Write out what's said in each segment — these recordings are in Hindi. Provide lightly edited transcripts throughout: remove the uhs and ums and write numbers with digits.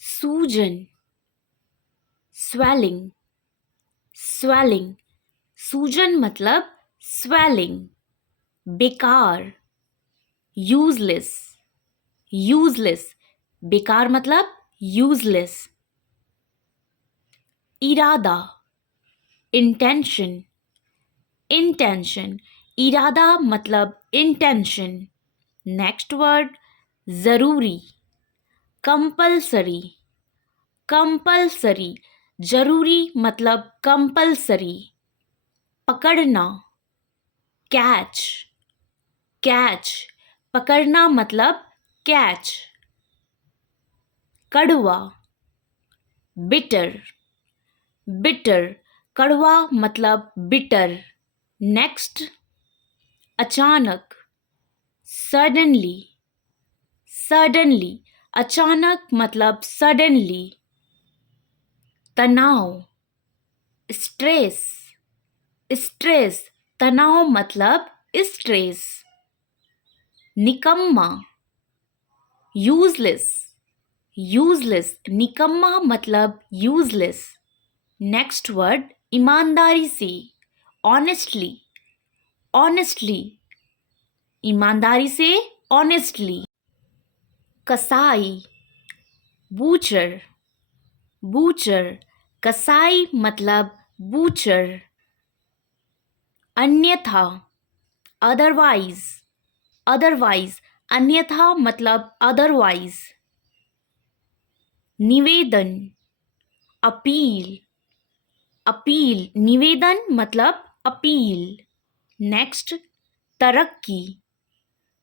सूजन, swelling, swelling, सूजन मतलब swelling. बेकार, useless, useless, बेकार मतलब useless. इरादा, intention, intention, इरादा मतलब intention. नेक्स्ट वर्ड ज़रूरी, कंपल्सरी, कंपल्सरी, जरूरी मतलब कंपल्सरी. पकड़ना, कैच, कैच, पकड़ना मतलब कैच. कड़वा, बिटर, बिटर, कड़वा मतलब बिटर. नेक्स्ट अचानक, सडनली, सडनली, अचानक मतलब सडनली. तनाव, स्ट्रेस, स्ट्रेस, तनाव मतलब स्ट्रेस. निकम्मा, यूजलेस, यूजलेस, निकम्मा मतलब यूजलेस. नेक्स्ट वर्ड ईमानदारी से, ऑनेस्टली, ऑनेस्टली, ईमानदारी से ऑनेस्टली. कसाई, बूचर, बूचर, कसाई मतलब बूचर. अन्यथा, अदरवाइज, अदरवाइज, अन्यथा मतलब अदरवाइज. निवेदन, अपील, अपील, निवेदन मतलब अपील. नेक्स्ट तरक्की,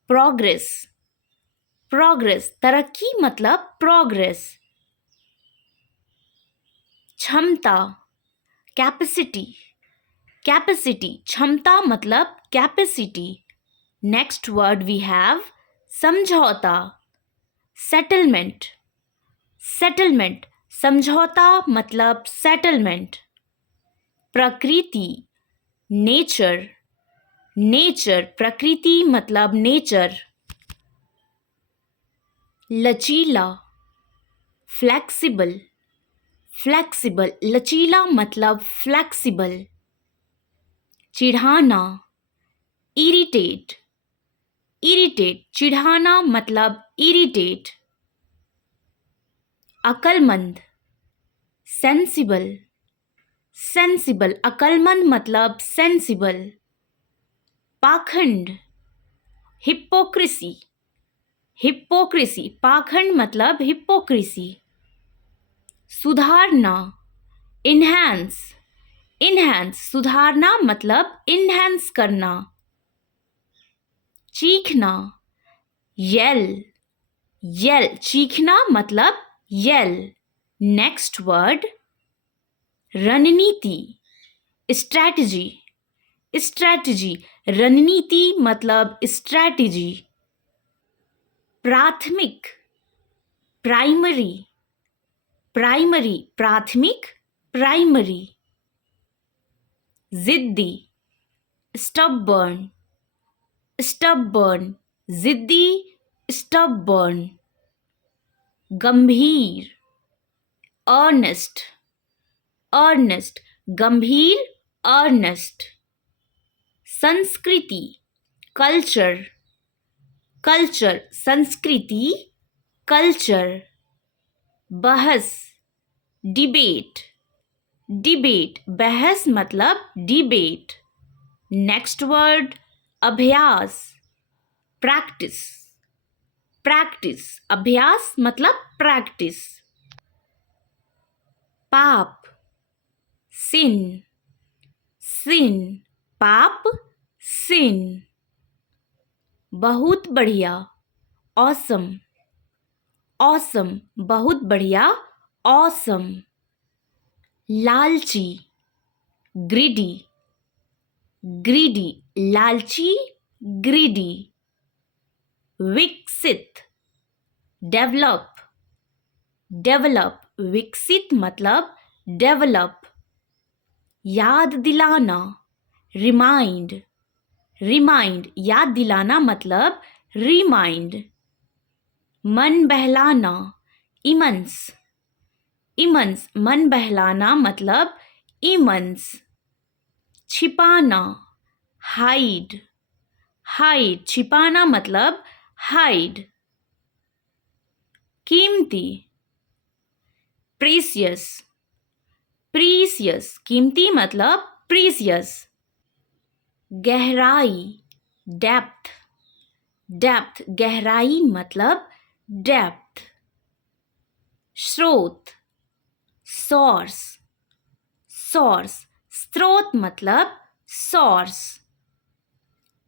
प्रोग्रेस, प्रोग्रेस, तरक्की मतलब प्रोग्रेस. क्षमता, कैपेसिटी, कैपेसिटी, क्षमता मतलब capacity. Next word we have समझौता, सेटलमेंट, सेटलमेंट, समझौता मतलब सेटलमेंट. प्रकृति, नेचर, नेचर, प्रकृति मतलब नेचर. लचीला, फ्लेक्सिबल, फ्लेक्सिबल, लचीला मतलब फ्लेक्सिबल. चिढ़ाना, इरिटेट, इरिटेट, चिढ़ाना मतलब इरिटेट. अक्लमंद, सेंसिबल, सेंसिबल, अक्लमंद मतलब सेंसिबल. पाखंड, हिपोक्रेसी, हिपोक्रेसी, पाखंड मतलब हिपोक्रेसी. सुधारना, इन्हांस, इन्हांस, सुधारना मतलब इन्हांस करना. चीखना, येल, येल, चीखना मतलब येल. नेक्स्ट वर्ड रणनीति, स्ट्रैटेजी, स्ट्रैटेजी, रणनीति मतलब स्ट्रैटेजी. प्राथमिक, प्राइमरी, प्राइमरी, प्राथमिक, प्राइमरी. जिद्दी, स्टबबर्न, स्टबबर्न, जिद्दी, स्टबबर्न. गंभीर, अर्नेस्ट, अर्नेस्ट, गंभीर, अर्नेस्ट. संस्कृति, कल्चर, कल्चर, संस्कृति, कल्चर. बहस, डिबेट, डिबेट, बहस मतलब डिबेट. नेक्स्ट वर्ड अभ्यास, प्रैक्टिस, प्रैक्टिस, अभ्यास मतलब प्रैक्टिस. पाप, सिन, सिन, पाप, सिन. बहुत बढ़िया, ऑसम, ऑसम, बहुत बढ़िया, ऑसम. लालची, ग्रीडी, ग्रीडी, लालची, ग्रीडी. विकसित, डेवलप, डेवलप, विकसित मतलब डेवलप. याद दिलाना, रिमाइंड, रिमाइंड, याद दिलाना मतलब रिमाइंड. मन बहलाना, इमंस, इमंस मन बहलाना मतलब इमंस। छिपाना हाइड, हाइड छिपाना मतलब हाइड। कीमती प्रीसियस, प्रीसियस कीमती मतलब प्रीसियस। गहराई डेप्थ, डेप्थ गहराई मतलब डेप्थ। स्रोत सोर्स, सोर्स स्रोत मतलब सोर्स।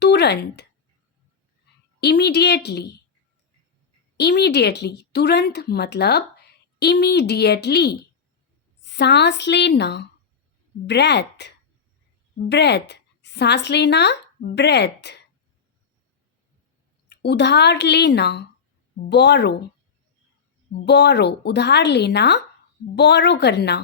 तुरंत इमीडिएटली, इमीडिएटली तुरंत मतलब इमीडिएटली। सांस लेना ब्रेथ, ब्रेथ सांस लेना ब्रेथ। उधार लेना बोरो, बोरो उधार लेना बोरो करना।